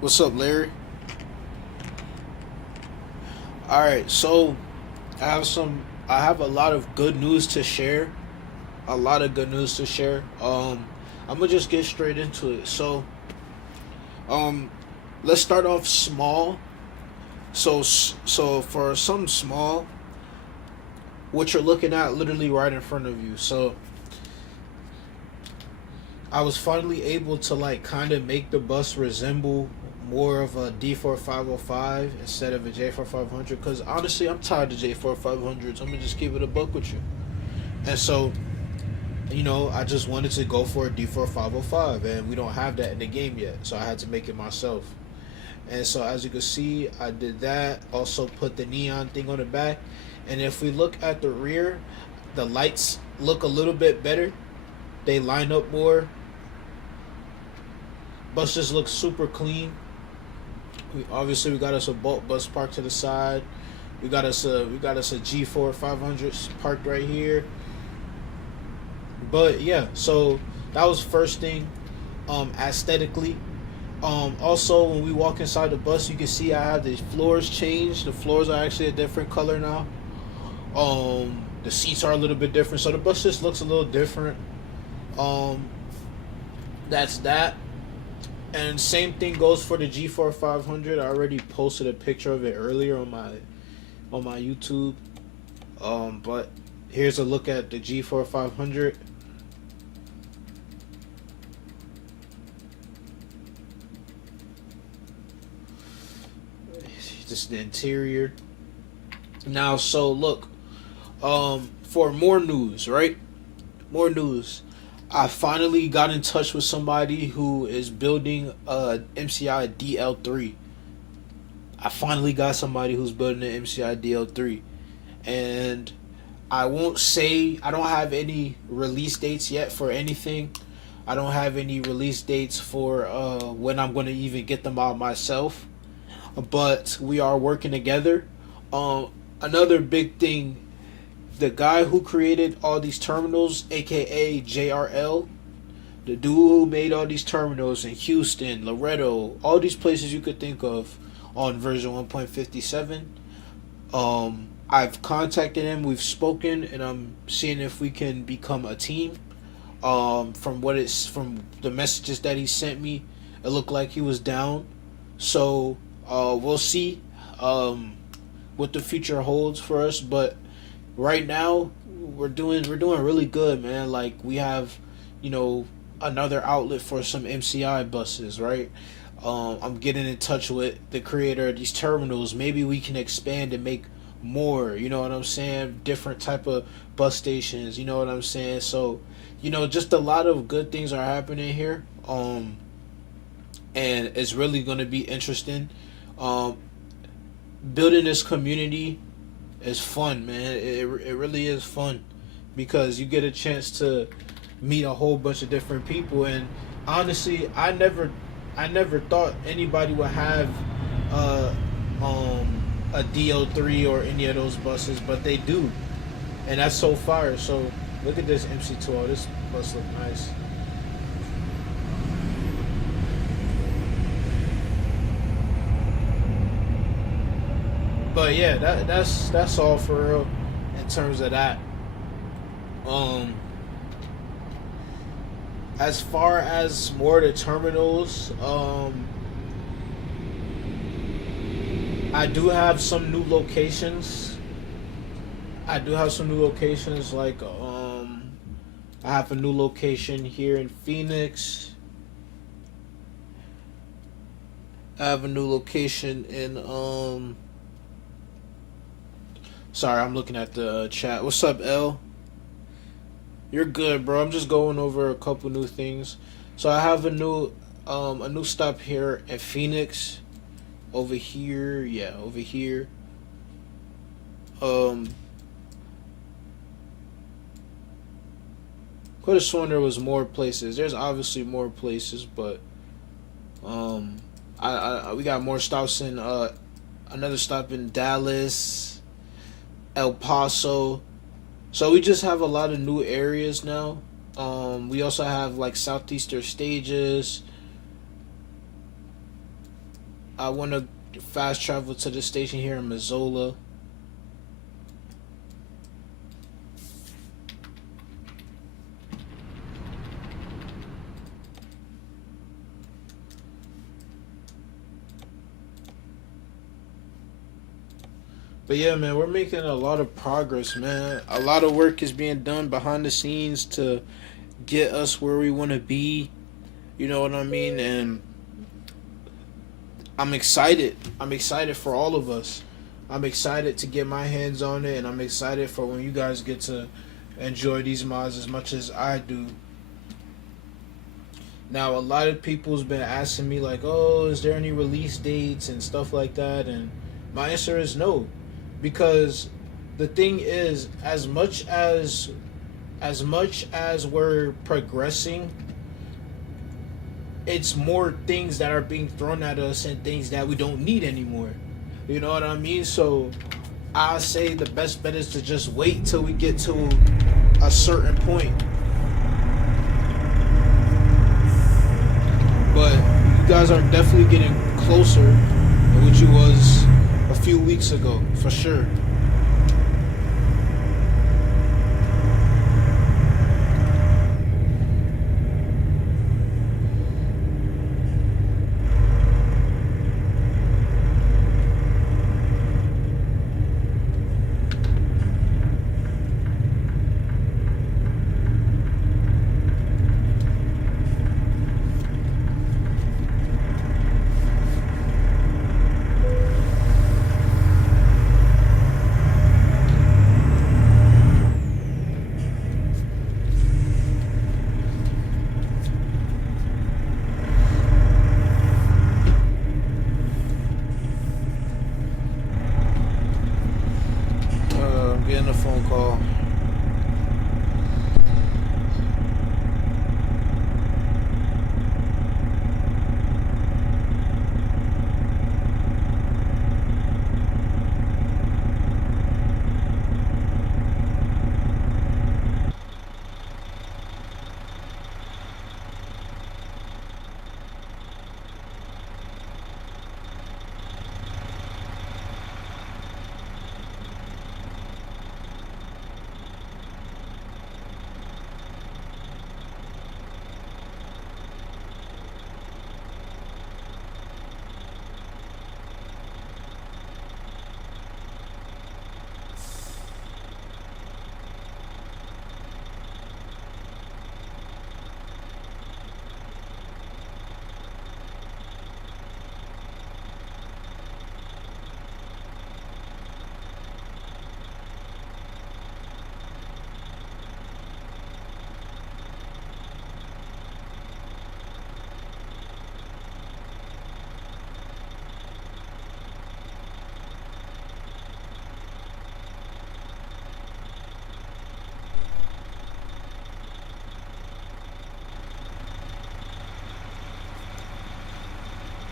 What's up, Larry? All right, so I have a lot of good news to share. A lot of good news to share. I'm gonna just get straight into it. Um, let's start off small. So for something small, what you're looking at literally right in front of you. So I was finally able to like kind of make the bus resemble more of a D4505 instead of a J4500 because honestly I'm tired of J4500s. I'm gonna just keep it a buck with you. And so I just wanted to go for a D4505 and we don't have that in the game yet. So I had to make it myself. And so as you can see, I did that. Also put the neon thing on the back. And if we look at the rear, the lights look a little bit better. They line up more. Bus just looks super clean. We got us a bulk bus parked to the side. We got us a G4 500 parked right here. But yeah, so that was first thing. Aesthetically. Also, when we walk inside the bus, you can see I have the floors changed. The floors are actually a different color now. The seats are a little bit different, so the bus just looks a little different. Um, that's that. And same thing goes for the G4 500. I already posted a picture of it earlier on my YouTube. But here's a look at the G4 500. This is the interior. Now, so look, for more news, right? More news. I finally got in touch with somebody who is building a MCI DL3. I finally got somebody who's building an MCI DL3. And I won't say I don't have any release dates yet for anything. I don't have any release dates for when I'm going to even get them out myself. But we are working together. Another big thing, the guy who created all these terminals, aka JRL, the dude who made all these terminals in Houston, Loretto, all these places you could think of on version 1.57. I've contacted him, we've spoken, and I'm seeing if we can become a team. From the messages that he sent me, it looked like he was down. So we'll see what the future holds for us, but right now we're doing really good, man. Like we have, another outlet for some MCI buses, right? I'm getting in touch with the creator of these terminals. Maybe we can expand and make more. You know what I'm saying? Different type of bus stations. You know what I'm saying? So, just a lot of good things are happening here. And it's really gonna be interesting. Um, Building this community is fun, man. It really is fun because you get a chance to meet a whole bunch of different people. And honestly, I never thought anybody would have uh, a DO3 or any of those buses, but they do, and that's so fire. So look at this MC12. This bus look nice. But yeah, that's all for real in terms of that. Um, as far as more of the terminals, I do have some new locations. I do have some new locations. Like I have a new location here in Phoenix. I have a new location in Sorry, I'm looking at the chat. What's up, L? You're good, bro. I'm just going over a couple new things. So I have a new stop here at Phoenix. Over here, yeah, over here. Um, could have sworn there was more places. There's obviously more places, but um, we got more stops in another stop in Dallas, El Paso. So we just have a lot of new areas now. We also have like southeastern stages. I want to fast travel to the station here in Missoula. But yeah, man, we're making a lot of progress, man. A lot of work is being done behind the scenes to get us where we want to be. You know what I mean? And I'm excited. I'm excited for all of us. I'm excited to get my hands on it, and I'm excited for when you guys get to enjoy these mods as much as I do. Now, a lot of people's been asking me like, "Oh, is there any release dates and stuff like that?" And my answer is no, because the thing is, as much as we're progressing, it's more things that are being thrown at us and things that we don't need anymore. You know what I mean? So I say the best bet is to just wait till we get to a certain point. But you guys are definitely getting closer than what you was a few weeks ago, for sure. I'm getting a phone call.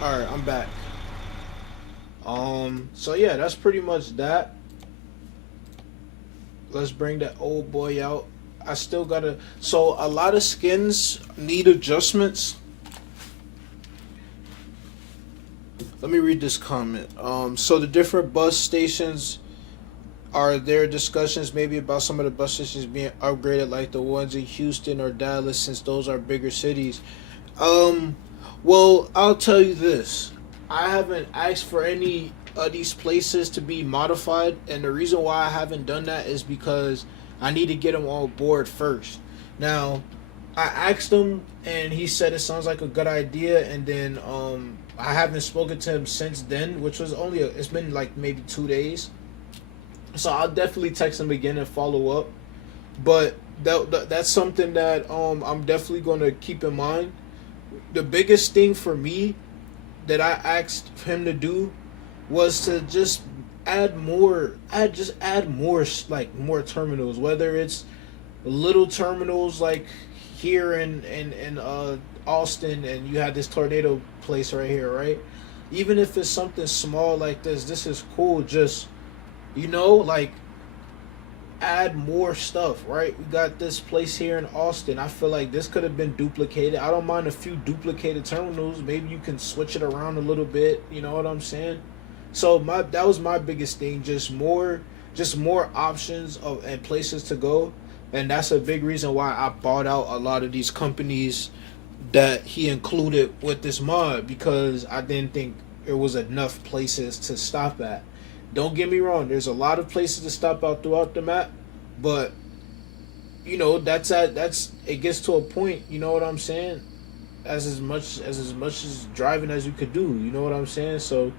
All right, I'm back. So yeah, that's pretty much that. Let's bring that old boy out. I still gotta. So a lot of skins need adjustments. Let me read this comment. So the different bus stations, are there discussions maybe about some of the bus stations being upgraded, like the ones in Houston or Dallas, since those are bigger cities? Um, well, I'll tell you this. I haven't asked for any of these places to be modified, and the reason why I haven't done that is because I need to get them on board first. Now, I asked him, and he said it sounds like a good idea, and then I haven't spoken to him since then, which was it's been like maybe 2 days. So I'll definitely text him again and follow up. But that's something that I'm definitely going to keep in mind. The biggest thing for me that I asked him to do was to just add more like more terminals, whether it's little terminals like here in Austin, and you have this tornado place right here, right? Even if it's something small like this is cool. Just like add more stuff, right? We got this place here in Austin. I feel like this could have been duplicated. I don't mind a few duplicated terminals. Maybe you can switch it around a little bit. You know what I'm saying? So that was my biggest thing. Just more options of and places to go, and that's a big reason why I bought out a lot of these companies that he included with this mod, because I didn't think there was enough places to stop at. Don't get me wrong, there's a lot of places to stop out throughout the map, but you know, that's it gets to a point, you know what I'm saying? As much as driving as you could do, you know what I'm saying? So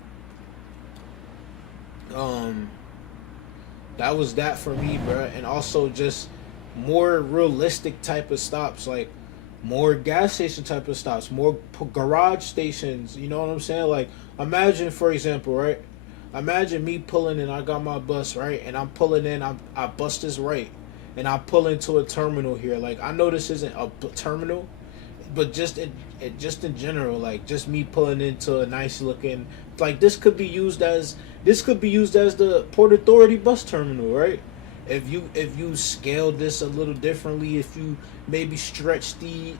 that was that for me, bro. And also just more realistic type of stops, like more gas station type of stops, more garage stations, you know what I'm saying? Like, imagine, for example, right? Imagine me pulling in, I got my bus, right? And I'm pulling in, I bust this right. And I pull into a terminal here. Like, I know this isn't a terminal, but just in general, like, just me pulling into a nice looking, like, this could be used as the Port Authority bus terminal, right? If you scale this a little differently, if you maybe stretch this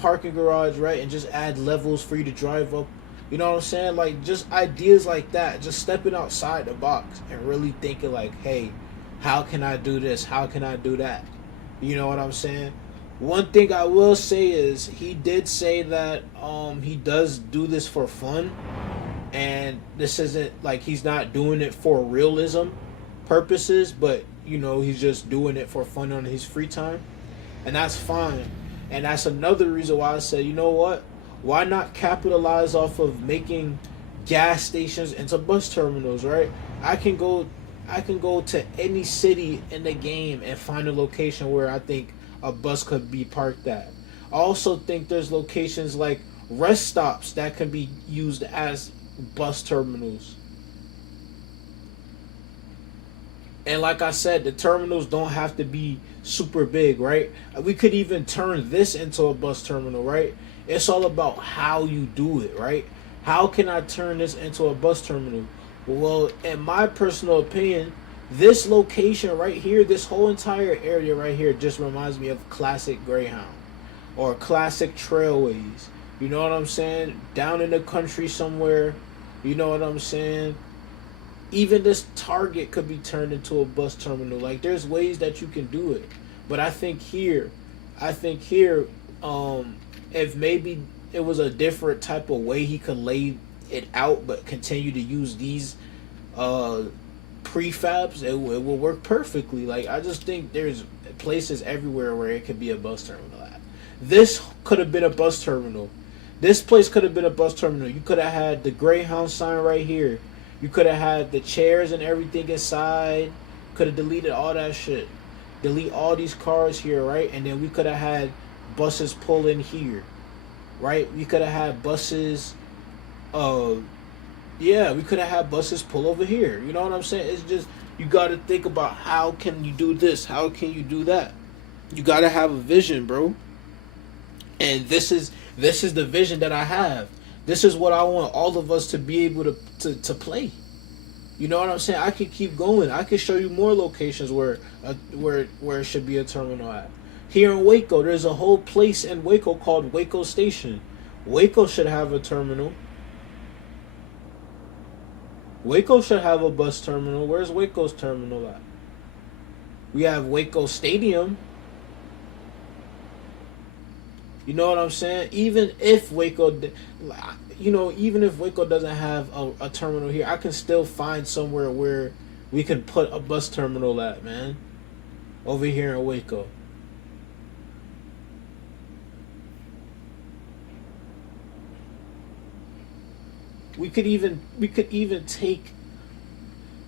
parking garage, right, and just add levels for you to drive up, you know what I'm saying? Like, just ideas like that, just stepping outside the box and really thinking like, hey, how can I do this? How can I do that? You know what I'm saying? One thing I will say is he did say that he does do this for fun, and this isn't like he's not doing it for realism purposes, but you know, he's just doing it for fun on his free time, and that's fine. And that's another reason why I said, you know what? Why not capitalize off of making gas stations into bus terminals, right? I can go to any city in the game and find a location where I think a bus could be parked at. I also think there's locations like rest stops that can be used as bus terminals. And like I said, the terminals don't have to be super big, right? We could even turn this into a bus terminal, right? It's all about how you do it, right? How can I turn this into a bus terminal? Well, in my personal opinion, this location right here, this whole entire area right here just reminds me of classic Greyhound or classic Trailways. You know what I'm saying? Down in the country somewhere. You know what I'm saying? Even this Target could be turned into a bus terminal. Like, there's ways that you can do it. But I think here, if maybe it was a different type of way he could lay it out, but continue to use these prefabs, it will work perfectly. Like, I just think there's places everywhere where it could be a bus terminal at. This could have been a bus terminal. This place could have been a bus terminal. You could have had the Greyhound sign right here. You could have had the chairs and everything inside. Could have deleted all that shit. Delete all these cars here, right? And then we could have had buses pull in here, right? We could have had buses, we could have had buses pull over here. You know what I'm saying? It's just, you got to think about how can you do this? How can you do that? You got to have a vision, bro. And this is the vision that I have. This is what I want all of us to be able to play. You know what I'm saying? I could keep going. I could show you more locations where it should be a terminal at. Here in Waco, there's a whole place in Waco called Waco Station. Waco should have a terminal. Waco should have a bus terminal. Where's Waco's terminal at? We have Waco Stadium. You know what I'm saying? Even if Waco doesn't have a terminal here, I can still find somewhere where we can put a bus terminal at, man. Over here in Waco. We could even take,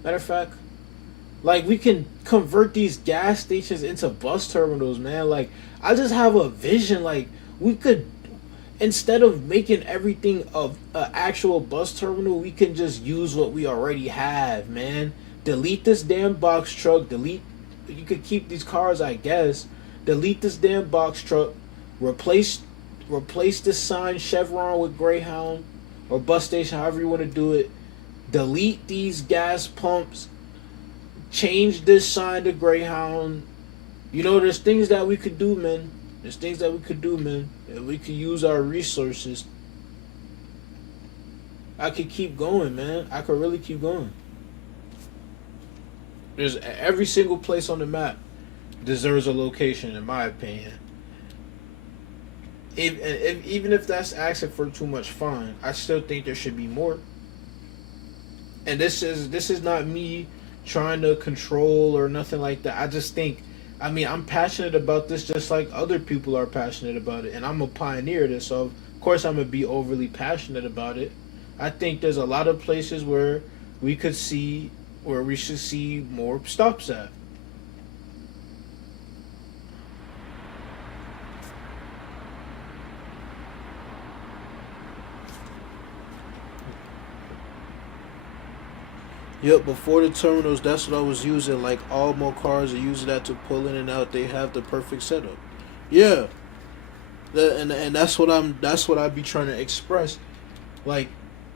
matter of fact, like, we can convert these gas stations into bus terminals, man. Like, I just have a vision. Like, we could, instead of making everything of an actual bus terminal, we can just use what we already have, man. Delete this damn box truck. You could keep these cars, I guess. Delete this damn box truck. Replace this sign Chevron with Greyhound or bus station, however you want to do it. Delete these gas pumps. change this sign to Greyhound. You know, there's things that we could do, man. There's things that we could do, man. And we could use our resources. I could keep going, man. I could really keep going. There's every single place on the map deserves a location, in my opinion. Even if that's asking for too much fun, I still think there should be more. And this is not me trying to control or nothing like that. I just think, I mean, I'm passionate about this just like other people are passionate about it, and I'm a pioneer of this, so of course I'm gonna be overly passionate about it. I think there's a lot of places where we should see more stops at. Yep, before the terminals, that's what I was using. Like all more cars are using that to pull in and out. They have the perfect setup. Yeah, and that's what I be trying to express. Like,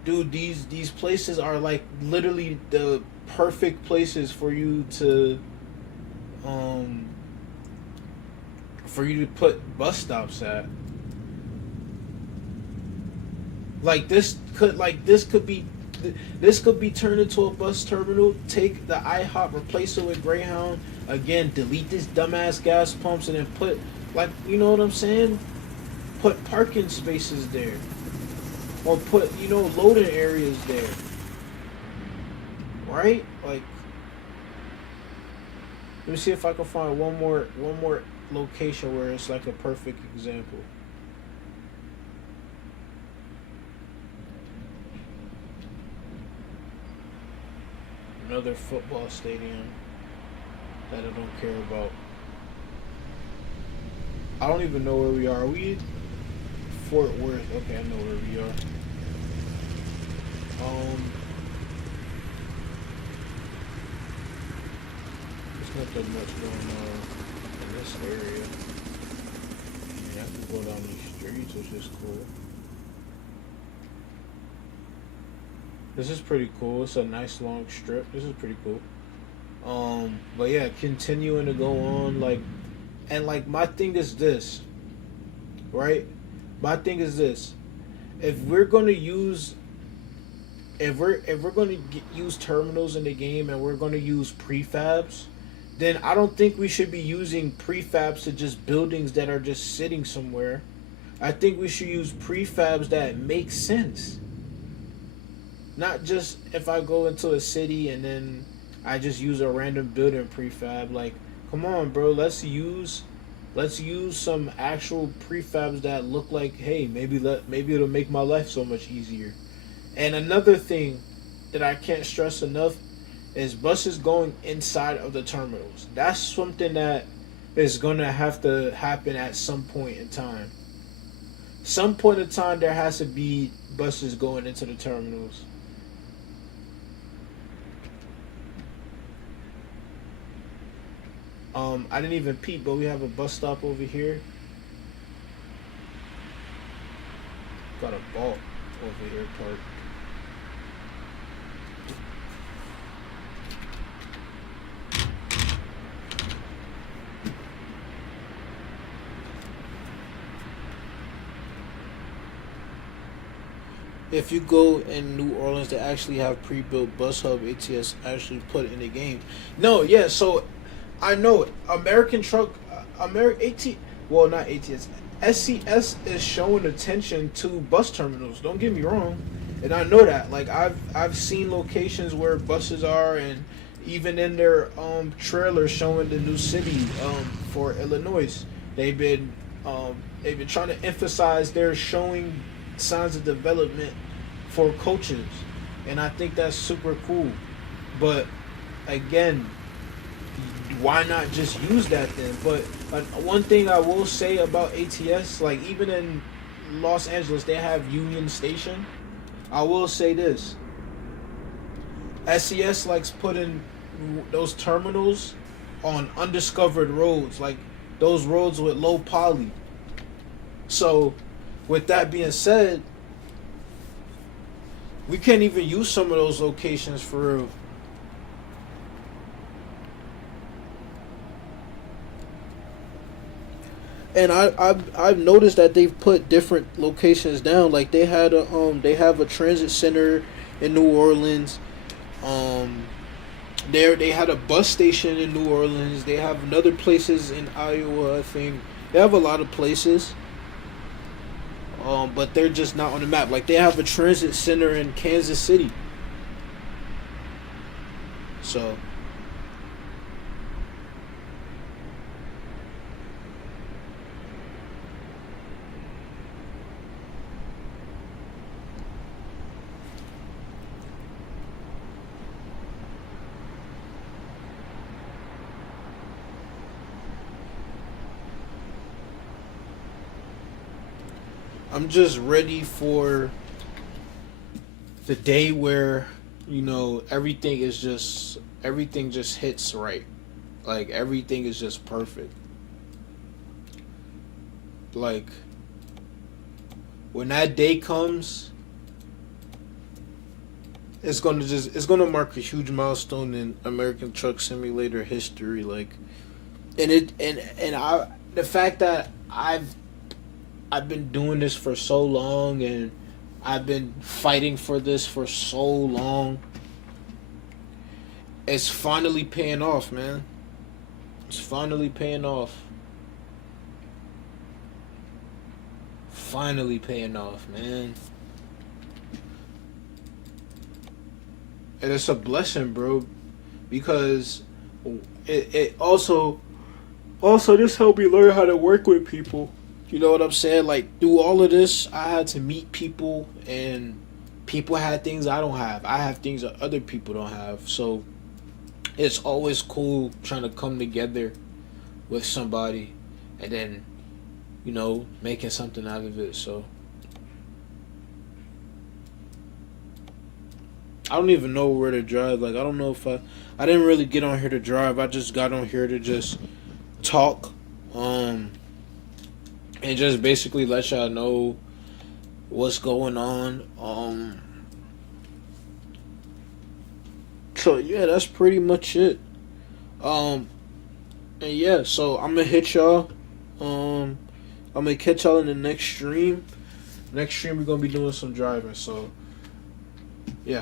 dude, these places are like literally the perfect places um for you to put bus stops at. Like this could be turned into a bus terminal. Take the IHOP, replace it with Greyhound. Again, delete this dumbass gas pumps and then put, like, you know what I'm saying? Put parking spaces there, or put, loading areas there, right? Like, let me see if I can find one more location where it's like a perfect example. Another football stadium that I don't care about. I don't even know where we are. Are we Fort Worth? Okay, I know where we are. There's not that much going on in this area. Yeah, I can go down these streets, which is cool. This is pretty cool. It's a nice long strip. This is pretty cool. But yeah, continuing to go on, like, and like my thing is this, right? My thing is this: if we're gonna use, if we're gonna use terminals in the game and we're gonna use prefabs, then I don't think we should be using prefabs to just buildings that are just sitting somewhere. I think we should use prefabs that make sense. Not just if I go into a city and then I just use a random building prefab. Like, come on, bro. Let's use some actual prefabs that look like, hey, maybe it'll make my life so much easier. And another thing that I can't stress enough is buses going inside of the terminals. That's something that is gonna have to happen at some point in time. Some point in time, there has to be buses going into the terminals. I didn't even peep, but we have a bus stop over here. Got a vault over here parked. If you go in New Orleans, they actually have pre-built bus hub ATS actually put in the game. No, yeah, so I know American Truck, American AT, well, not ATS, SCS is showing attention to bus terminals. Don't get me wrong, and I know that. Like, I've seen locations where buses are, and even in their trailer showing the new city for Illinois. They've been trying to emphasize they're showing signs of development for coaches, and I think that's super cool. But again, why not just use that then? But one thing I will say about ATS, like even in Los Angeles, they have Union Station. I will say this: SES likes putting those terminals on undiscovered roads, like those roads with low poly. So, with that being said, we can't even use some of those locations for real. And I've noticed that they've put different locations down. Like they have a transit center in New Orleans. Um, they had a bus station in New Orleans. They have another places in Iowa. I think they have a lot of places. But they're just not on the map. Like they have a transit center in Kansas City. So I'm just ready for the day where everything just hits right. Like everything is just perfect. Like when that day comes, it's gonna mark a huge milestone in American Truck Simulator history. Like and it and I the fact that I've been doing this for so long, and I've been fighting for this for so long. It's finally paying off, man. It's finally paying off. Finally paying off, man. And it's a blessing, bro, because it also just helped me learn how to work with people. You know what I'm saying? Like through all of this, I had to meet people, and people had things I don't have. I have things that other people don't have. So it's always cool trying to come together with somebody, and then making something out of it. So I don't even know where to drive. Like I don't know if I didn't really get on here to drive. I just got on here to just talk. And just basically let y'all know what's going on. So yeah, that's pretty much it. Um, and yeah, so I'm gonna hit y'all. I'm gonna catch y'all in the next stream. Next stream we're gonna be doing some driving. So